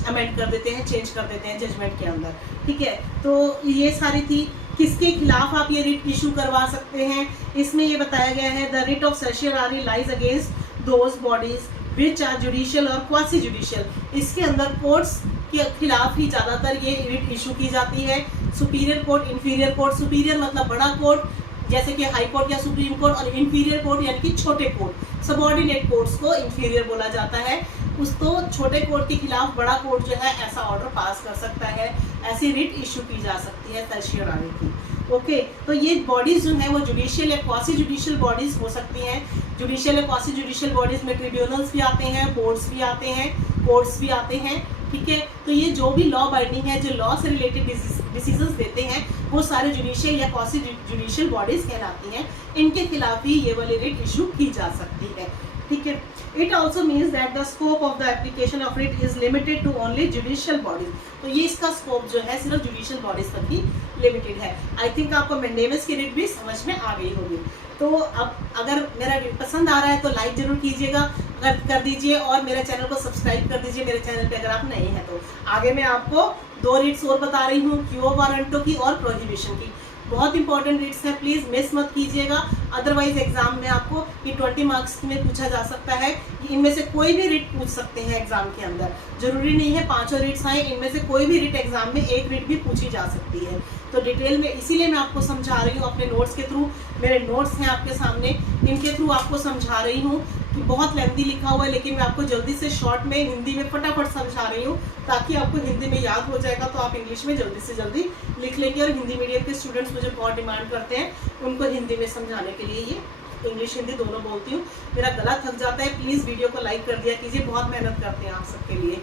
अमेंड कर देते हैं, चेंज कर देते हैं जजमेंट के अंदर, ठीक है। तो ये सारी थी किसके खिलाफ आप ये रिट इशू करवा सकते हैं। इसमें ये बताया गया है the writ of certiorari lies against those bodies which are judicial और क्वासी जुडिशियल। इसके अंदर कोर्ट्स के खिलाफ ही ज़्यादातर ये रिट इशू की जाती है। Superior court, inferior court, superior मतलब बड़ा कोर्ट जैसे कि हाई कोर्ट या सुप्रीम कोर्ट, और इंफीरियर कोर्ट यानी कि छोटे कोर्ट, सबऑर्डिनेट कोर्ट्स को इंफीरियर बोला जाता है। उस तो छोटे कोर्ट के खिलाफ बड़ा कोर्ट जो है ऐसा ऑर्डर पास कर सकता है, ऐसी रिट इशू की जा सकती है सर्शियोरारी की। ओके, तो ये बॉडीज जो है वो जुडिशियल या क्वासी जुडिशियल बॉडीज हो सकती हैं। जुडिशियल या क्वासी जुडिशियल बॉडीज में ट्रिब्यूनल्स भी आते हैं, बोर्ड्स भी आते हैं, कोर्ट्स भी आते हैं, ठीक है। तो ये जो भी लॉ बाइंडिंग है, जो लॉ से रिलेटेड डिसीजंस देते हैं, वो सारे जुडिशियल या क्वासी जुडिशियल बॉडीज कहलाती हैं। इनके खिलाफ ही ये वाली रिट इशू की जा सकती है, ठीक है। It also means that the scope of the application of writ is limited to only judicial bodies. तो ये इसका स्कोप जो है सिर्फ जुडिशियल बॉडीज तक ही लिमिटेड है। आई थिंक आपको मेंडेविस की रिट भी समझ में आ गई होगी। तो अब अगर मेरा पसंद आ रहा है तो लाइक जरूर कीजिएगा, अगर कर दीजिए, और मेरे चैनल को सब्सक्राइब कर दीजिए मेरे चैनल पे अगर आप नए हैं तो। आगे मैं आपको 2 रिट्स और बता रही हूँ, क्यो वारंटो की और प्रोहिबिशन की। बहुत इंपॉर्टेंट रिट्स हैं, प्लीज मिस मत कीजिएगा, अदरवाइज एग्जाम में आपको ये 20 मार्क्स में पूछा जा सकता है। इनमें से कोई भी रिट पूछ सकते हैं एग्जाम के अंदर, जरूरी नहीं है 5 रिट्स आए, इनमें से कोई भी रिट एग्जाम में एक रिट भी पूछी जा सकती है। तो डिटेल में इसीलिए मैं आपको समझा रही हूँ अपने नोट्स के थ्रू। मेरे नोट्स हैं आपके सामने, इनके थ्रू आपको समझा रही हूँ कि बहुत लेंथी लिखा हुआ है, लेकिन मैं आपको जल्दी से शॉर्ट में हिंदी में फटाफट समझा रही हूँ, ताकि आपको हिंदी में याद हो जाएगा, तो आप इंग्लिश में जल्दी से जल्दी लिख लेंगे। और हिंदी मीडियम के स्टूडेंट्स मुझे बहुत डिमांड करते हैं, उनको हिंदी में समझाने के लिए ये इंग्लिश हिंदी दोनों बोलती हूँ। मेरा गला थक जाता है, प्लीज़ वीडियो को लाइक कर दिया कीजिए, बहुत मेहनत करते हैं आप सबके लिए,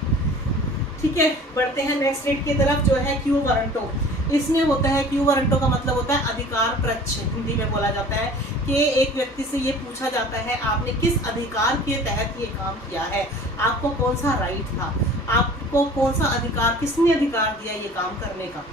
ठीक है। बढ़ते हैं नेक्स्ट रिट की तरफ, जो है क्यो वारंटो। इसमें होता है, क्यो वारंटो का मतलब होता है अधिकार प्रच्छ, हिंदी में बोला जाता है कि एक व्यक्ति से ये पूछा जाता है आपने किस अधिकार के तहत ये काम किया है, आपको कौन सा राइट था, आपको कौन सा अधिकार, किसने अधिकार दिया ये काम करने का,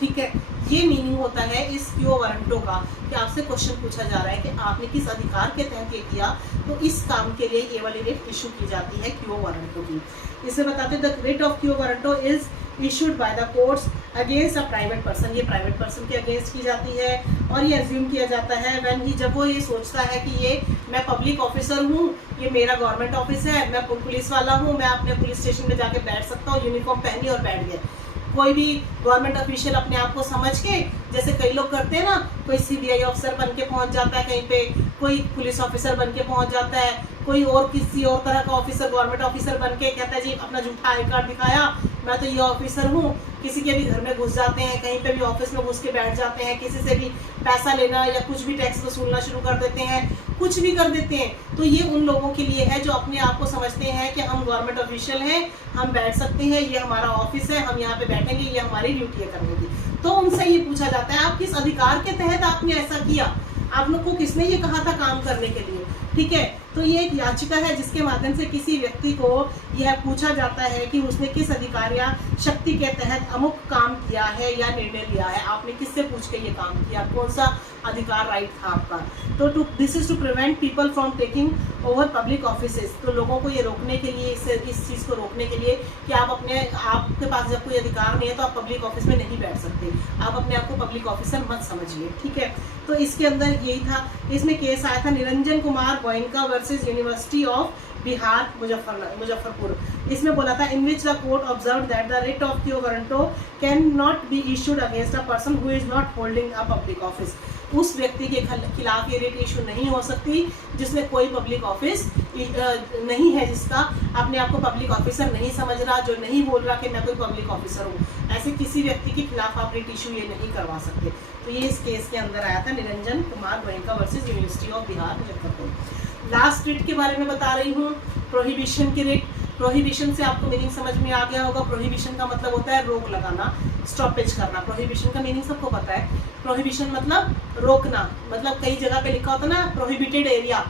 ठीक है। ये मीनिंग होता है इस क्यो वारंटो का, कि आपसे क्वेश्चन पूछा जा रहा है कि आपने किस अधिकार के तहत ये किया, तो इस काम के लिए ये वाली रिट इशू की जाती है क्यो वारंटो की। इसे बताते हैं, the writ of quo warranto is issued by the courts against a private person. ये प्राइवेट पर्सन के अगेंस्ट की जाती है, और ये अज्यूम किया जाता है व्हेन ही, जब वो ये सोचता है कि ये मैं पब्लिक ऑफिसर हूँ, ये मेरा गवर्नमेंट ऑफिस है, मैं पुलिस वाला हूँ, मैं अपने पुलिस स्टेशन में जाके बैठ सकता हूँ, यूनिफॉर्म पहनी और बैठ गया। कोई भी गवर्नमेंट ऑफिशियल अपने आप को समझ के, जैसे कई लोग करते हैं ना, कोई सीबीआई ऑफिसर बन के पहुंच जाता है कहीं पे, कोई पुलिस ऑफिसर बन के पहुंच जाता है, कोई और किसी और तरह का ऑफिसर गवर्नमेंट ऑफिसर बन के कहता है जी अपना झूठा आई कार्ड दिखाया, मैं तो ये ऑफिसर हूँ। किसी के भी घर में घुस जाते हैं, कहीं पे भी ऑफिस में घुस के बैठ जाते हैं, किसी से भी पैसा लेना या कुछ भी टैक्स वसूलना शुरू कर देते हैं, कुछ भी कर देते हैं। तो ये उन लोगों के लिए है जो अपने आप को समझते हैं कि हम गवर्नमेंट ऑफिशियल हैं, हम बैठ सकते हैं, ये हमारा ऑफिस है, हम यहाँ पे बैठेंगे, ये हमारी ड्यूटी है करने की। तो उनसे ये पूछा जाता है आप किस अधिकार के तहत आपने ऐसा किया, आप लोग को किसने ये कहा था काम करने के लिए, ठीक है। तो ये एक याचिका है जिसके माध्यम से किसी व्यक्ति को यह पूछा जाता है कि उसने किस अधिकार या शक्ति के तहत अमुक काम किया है या निर्णय लिया है, आपने किससे पूछ के ये काम किया, कौन सा अधिकार राइट था आपका। तो this is to prevent people from taking over public offices. तो लोगों को ये रोकने के लिए, इस चीज़ को रोकने के लिए कि आपके पास जब कोई अधिकार नहीं है तो आप पब्लिक ऑफिस में नहीं बैठ सकते, आप अपने आप को पब्लिक ऑफिसर मत समझिए, ठीक है। तो इसके अंदर यही था, इसमें केस आया था Niranjan Kumar Goenka versus university of Bihar Muzaffarpur. इसमें बोला था in which the court observe that the writ of quo warranto cannot be issued against a person who is not holding a public office. उस व्यक्ति के खिलाफ ये रिट इशू नहीं हो सकती जिसने कोई पब्लिक ऑफिस नहीं है, जिसका अपने आप को पब्लिक ऑफिसर नहीं समझ रहा, जो नहीं बोल रहा कि मैं कोई पब्लिक ऑफिसर हूँ, ऐसे किसी व्यक्ति के खिलाफ आप रिट इशू ये नहीं करवा सकते। तो ये इस केस के अंदर आया था, Niranjan Kumar Goenka versus university of Bihar Muzaffarpur. Last writ के बारे में बता रही हूँ, प्रोहिबिशन की रिट। प्रोहिबिशन से आपको मीनिंग समझ में आ गया होगा। प्रोहिबिशन का मतलब होता है रोक लगाना, स्टॉपेज करना। प्रोहिबिशन का मीनिंग सबको पता है। प्रोहिबिशन मतलब रोकना, मतलब कई जगह पे लिखा होता है ना प्रोहिबिटेड एरिया,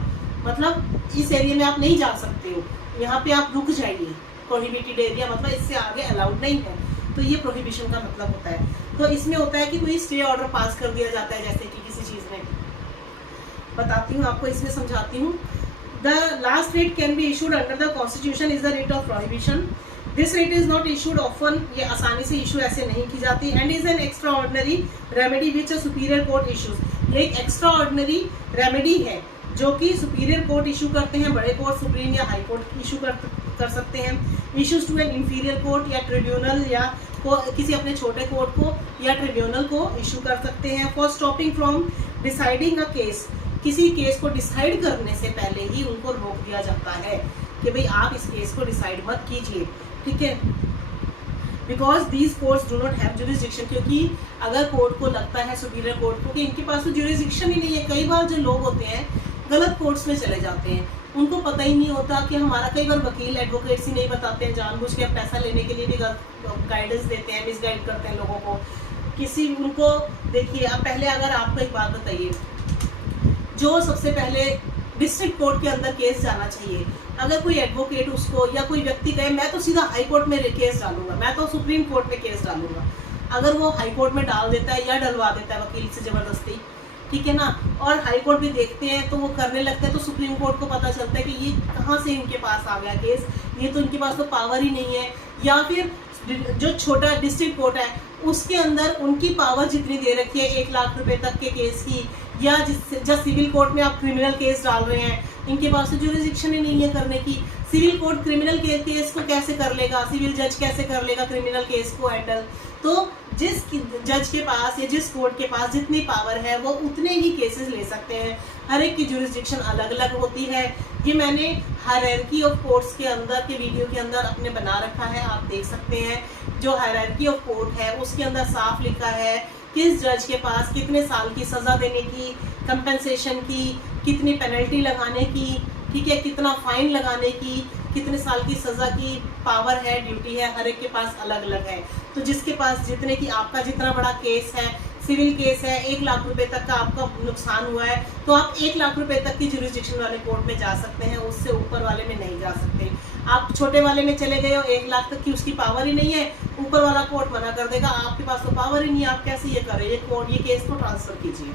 मतलब इस एरिया में आप नहीं जा सकते हो, यहाँ पे आप रुक जाइए। प्रोहिबिटेड एरिया मतलब इससे आगे अलाउड नहीं है, तो ये प्रोहिबिशन का मतलब होता है। तो इसमें होता है कि कोई स्टे ऑर्डर पास कर दिया जाता है, जैसे कि किसी चीज़ में, बताती हूँ आपको, इसमें समझाती हूँ। The last writ can be issued under the Constitution is the writ of prohibition. This writ is not issued often, ये आसानी से इशू ऐसे नहीं की जाती, and is an extraordinary remedy which a superior court issues. ये एक extraordinary remedy है जो कि superior court issue करते हैं, बड़े कोर्ट सुप्रीम या हाई कोर्ट issue कर सकते हैं। Issues to an inferior court या ट्रिब्यूनल या किसी अपने छोटे कोर्ट को या ट्रिब्यूनल को इशू कर सकते हैं। For stopping from deciding a case, किसी केस को डिसाइड करने से पहले ही उनको रोक दिया जाता है कि भाई आप इस केस को डिसाइड मत कीजिए, ठीक है। Because these courts do not have jurisdiction, क्योंकि अगर कोर्ट को लगता है, सुपीरियर कोर्ट को, कि इनके पास तो जुरिस्डिक्शन ही नहीं है। कई बार जो लोग होते हैं गलत कोर्ट्स में चले जाते हैं, उनको पता ही नहीं होता कि हमारा, कई बार वकील एडवोकेट्स ही नहीं बताते हैं, जानबूझ के पैसा लेने के लिए भी गाइडेंस देते हैं, मिसगाइड करते हैं लोगों को। किसी उनको देखिए, अब पहले अगर आपको एक बात बताइए, जो सबसे पहले डिस्ट्रिक्ट कोर्ट के अंदर केस जाना चाहिए, अगर कोई एडवोकेट उसको या कोई व्यक्ति कहे मैं तो सीधा हाई कोर्ट में केस डालूंगा, मैं तो सुप्रीम कोर्ट में केस डालूंगा, अगर वो हाई कोर्ट में डाल देता है या डलवा देता है वकील से ज़बरदस्ती, ठीक है ना, और हाई कोर्ट भी देखते हैं तो वो करने लगते हैं, तो सुप्रीम कोर्ट को पता चलता है कि ये कहाँ से इनके पास आ गया केस, ये तो इनके पास तो पावर ही नहीं है। या फिर जो छोटा डिस्ट्रिक्ट कोर्ट है उसके अंदर उनकी पावर जितनी दे रखी है 1 लाख रुपए तक के केस की, या जब सिविल कोर्ट में आप क्रिमिनल केस डाल रहे हैं, इनके पास तो जुरिस्डिक्शन ही नहीं है करने की। सिविल कोर्ट क्रिमिनल केस को कैसे कर लेगा, सिविल जज कैसे कर लेगा क्रिमिनल केस को हैंडल। तो जिस जज के पास या जिस कोर्ट के पास जितनी पावर है वो उतने ही केसेस ले सकते हैं। हर एक की जुरिस्डिक्शन अलग अलग होती है। ये मैंने हायरार्की ऑफ कोर्ट्स के अंदर के वीडियो के अंदर अपने बना रखा है, आप देख सकते हैं। जो हायरार्की ऑफ कोर्ट है उसके अंदर साफ लिखा है किस जज के पास कितने साल की सज़ा देने की, कंपेंसेशन की, कितनी पेनल्टी लगाने की, ठीक है, कितना फाइन लगाने की, कितने साल की सज़ा की पावर है, ड्यूटी है, हर एक के पास अलग अलग है। तो जिसके पास जितने की, आपका जितना बड़ा केस है, सिविल केस है, 1 लाख रुपए तक का आपका नुकसान हुआ है, तो आप 1 लाख रुपए तक की जुरिस्डिक्शन वाले कोर्ट में जा सकते हैं, उससे ऊपर वाले में नहीं जा सकते। आप छोटे वाले में चले गए हो, 1 लाख तक की उसकी पावर ही नहीं है, ऊपर वाला कोर्ट मना कर देगा, आपके पास तो पावर ही नहीं है, आप कैसे ये करें, ये केस को ट्रांसफर कीजिए।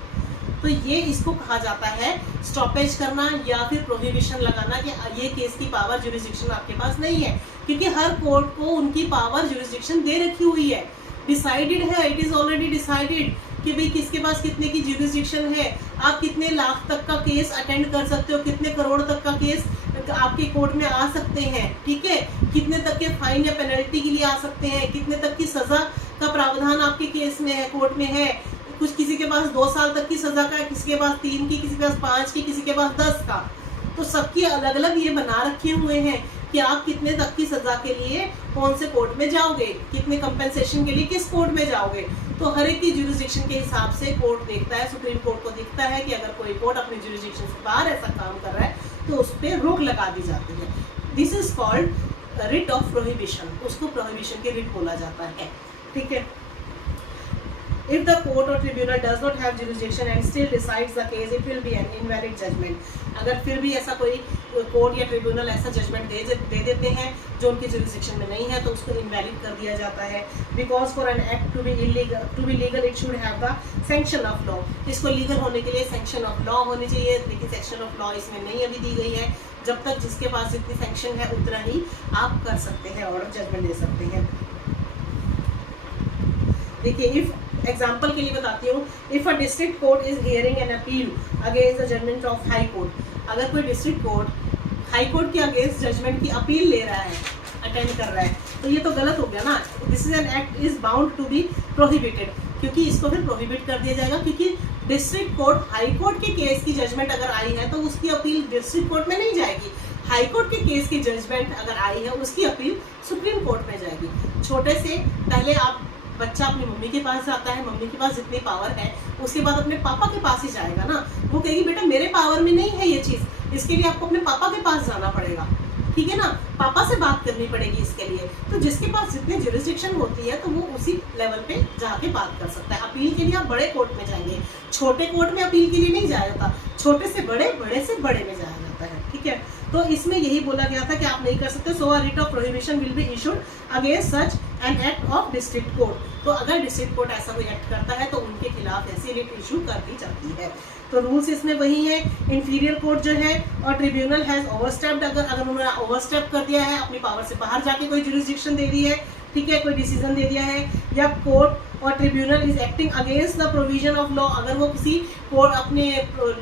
तो ये इसको कहा जाता है स्टॉपेज करना या फिर प्रोहिबिशन लगाना, कि ये केस की पावर जुरिस्डिक्शन आपके पास नहीं है, क्योंकि हर कोर्ट को उनकी पावर जुरिस्डिक्शन दे रखी हुई है, डिसाइडेड है, इट इज ऑलरेडी डिसाइडेड कि भाई किसके पास कितने की जुरिस्डिक्शन है, आप कितने लाख तक का केस अटेंड कर सकते हो, कितने करोड़ तक का केस आपके कोर्ट में आ सकते हैं, ठीक है, कितने तक के फाइन या पेनल्टी के लिए आ सकते हैं, कितने तक की सजा का प्रावधान आपके केस में है, कोर्ट में है। कुछ किसी के पास 2 साल तक की सजा का है, किसी के पास 3 की, किसी के पास 5 की, किसी के पास 10 का। तो सबकी अलग अलग ये बना रखे हुए हैं कि आप कितने तक की सजा के लिए कौन से कोर्ट में जाओगे, कितने कंपेंसेशन के लिए किस कोर्ट में जाओगे। तो हर एक की जुरिस्डिक्शन के हिसाब से कोर्ट देखता है, सुप्रीम कोर्ट को दिखता है कि अगर कोई कोर्ट अपनी जुरिस्डिक्शन से बाहर ऐसा काम कर रहा है तो उस पर रोक लगा दी जाती है। This is called writ of prohibition, उसको प्रोहिबिशन के रिट बोला जाता है, ठीक है। If the court or tribunal does not have jurisdiction and still decides the case, it will be an invalid judgment. अगर फिर भी ऐसा कोई कोर्ट या ट्रिब्यूनल ऐसा जजमेंट दे देते हैं जो उनकी जुरिस्डिक्शन में नहीं है, तो उसको इनवैलिड कर दिया जाता है। Because for an act to be legal it should have the sanction of law. इसको लीगल होने के लिए सैंक्शन ऑफ लॉ होनी चाहिए, लेकिन सैंक्शन ऑफ लॉ इसमें नहीं अभी दी गई है। जब तक जिसके पास जितनी सैंक्शन है उतना ही आप कर सकते हैं और जजमेंट दे सकते हैं। देखिए, इफ एग्जाम्पल के लिए बताती हूँ, if a district court is hearing an appeal against the judgment of high court, अगर कोई डिस्ट्रिक्ट कोर्ट हाई कोर्ट के अगेंस्ट जजमेंट की अपील ले रहा है, अटेंड कर रहा है, तो ये तो गलत हो गया ना। This is an act is bound to be prohibited, क्योंकि इसको फिर प्रोहिबिट कर दिया जाएगा, क्योंकि डिस्ट्रिक्ट कोर्ट हाई कोर्ट के केस की जजमेंट अगर आई है तो उसकी अपील डिस्ट्रिक्ट कोर्ट में नहीं जाएगी। हाई कोर्ट के केस की जजमेंट अगर आई है उसकी अपील सुप्रीम कोर्ट में जाएगी। छोटे से पहले आप बच्चा अपनी मम्मी के पास जाता है, मम्मी के पास जितनी पावर है उसके बाद अपने पापा के पास ही जाएगा ना। वो कहेगी बेटा मेरे पावर में नहीं है ये चीज़, इसके लिए आपको अपने पापा के पास जाना पड़ेगा, ठीक है ना, पापा से बात करनी पड़ेगी इसके लिए। तो जिसके पास जितनी जुरिस्डिक्शन होती है तो वो उसी लेवल पे जाके बात कर सकता है। अपील के लिए आप बड़े कोर्ट में जाएंगे, छोटे कोर्ट में अपील के लिए नहीं जाया जाता, छोटे से बड़े, बड़े से बड़े में जाया जाता है, ठीक है। तो इसमें यही बोला गया था कि आप नहीं कर सकते। So a writ of prohibition will be issued against such an act of district court. तो अगर डिस्ट्रिक्ट कोर्ट ऐसा कोई एक्ट करता है तो उनके खिलाफ ऐसी रिट इशू कर दी जाती है। तो रूल्स इसमें वही है। इंफीरियर कोर्ट जो है और ट्रिब्यूनल हैज ओवरस्टेप्ड, अगर उन्होंने ओवरस्टेप कर दिया है, अपनी पावर से बाहर जाके कोई जुरिस्डिक्शन दे दी है, ठीक है, कोई डिसीजन दे दिया है, या कोर्ट और tribunal is acting against the provision of law, अगर वो किसी कोर्ट अपने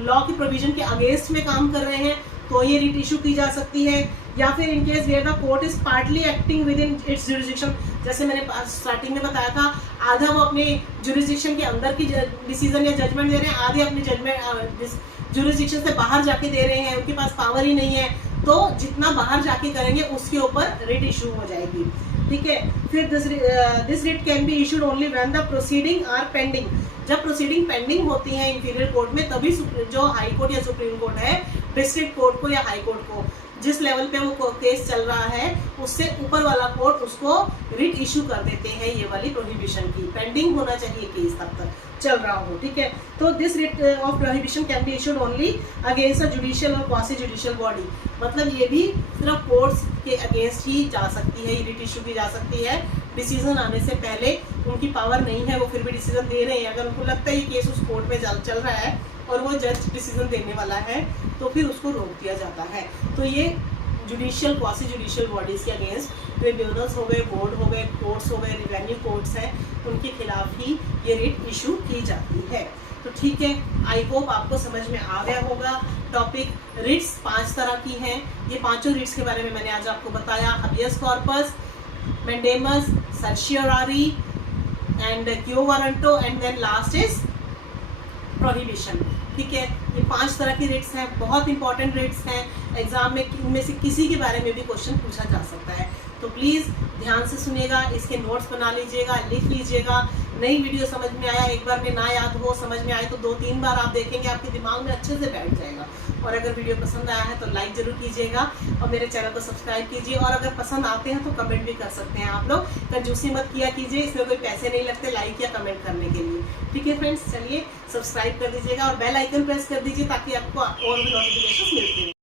लॉ की प्रोविजन के अगेंस्ट में काम कर रहे हैं तो ये रिट इशू की जा सकती है। या फिर in case where the court is partly acting with in its jurisdiction, जैसे मैंने स्टार्टिंग में बताया था, आधा वो अपने जुरिस्डिक्शन के अंदर की डिसीजन या जजमेंट दे रहे हैं, आधे अपने जजमेंट जुरिस्डिक्शन से बाहर जाके दे रहे हैं, उनके पास पावर ही नहीं है, तो जितना बाहर जाके करेंगे उसके ऊपर रिट इशू हो जाएगी, ठीक है। फिर this writ can be issued only when the proceeding are pending. जब प्रोसीडिंग पेंडिंग होती है इंफीरियर कोर्ट में, तभी जो हाई कोर्ट या सुप्रीम कोर्ट है, डिस्ट्रिक्ट कोर्ट को या हाई कोर्ट को, जिस लेवल पे वो केस चल रहा है उससे ऊपर वाला कोर्ट उसको रिट इशू कर देते हैं ये वाली प्रोहिबिशन की। पेंडिंग होना चाहिए केस तब तक चल रहा हो, ठीक है। तो this writ of prohibition can be issued only against a judicial और क्वासी जुडिशियल बॉडी। मतलब ये भी सिर्फ कोर्ट्स के अगेंस्ट ही जा सकती है, ये रिट इशू की जा सकती है। डिसीजन आने से पहले उनकी पावर नहीं है, वो फिर भी डिसीजन दे रहे हैं। अगर उनको लगता है ये केस उस कोर्ट में चल रहा है और वो जज डिसीजन देने वाला है तो फिर उसको रोक दिया जाता है। तो ये जुडिशियल क्वासी जुडिशियल बॉडीज के अगेंस्ट ट्रिब्यूनल्स हो गए, बोर्ड हो गए, कोर्ट्स हो गए, रिवेन्यू कोर्ट्स हैं, उनके खिलाफ ही ये रिट इशू की जाती है। तो ठीक है, आई होप आपको समझ में आ गया होगा टॉपिक। रिट्स 5 तरह की हैं। ये पांचों रिट्स के बारे में मैंने आज आपको बताया, habeas corpus, mandamus, certiorari and quo warranto and then last is prohibition. ठीक है, ये 5 तरह की रिट्स हैं, बहुत इंपॉर्टेंट रिट्स हैं। एग्जाम में इनमें से किसी के बारे में भी क्वेश्चन पूछा जा सकता है। तो प्लीज़ ध्यान से सुनिएगा, इसके नोट्स बना लीजिएगा, लिख लीजिएगा। नई वीडियो समझ में आया, एक बार में ना याद हो, समझ में आए तो 2-3 बार आप देखेंगे, आपके दिमाग में अच्छे से बैठ जाएगा। और अगर वीडियो पसंद आया है तो लाइक जरूर कीजिएगा और मेरे चैनल को सब्सक्राइब कीजिए। और अगर पसंद आते हैं तो कमेंट भी कर सकते हैं आप लोग, कंजूसी मत किया कीजिए, इसमें कोई पैसे नहीं लगते लाइक या कमेंट करने के लिए। ठीक है फ्रेंड्स, चलिए सब्सक्राइब कर दीजिएगा और बेल आइकन प्रेस कर दीजिए ताकि आपको और भी नोटिफिकेशन मिलते हैं।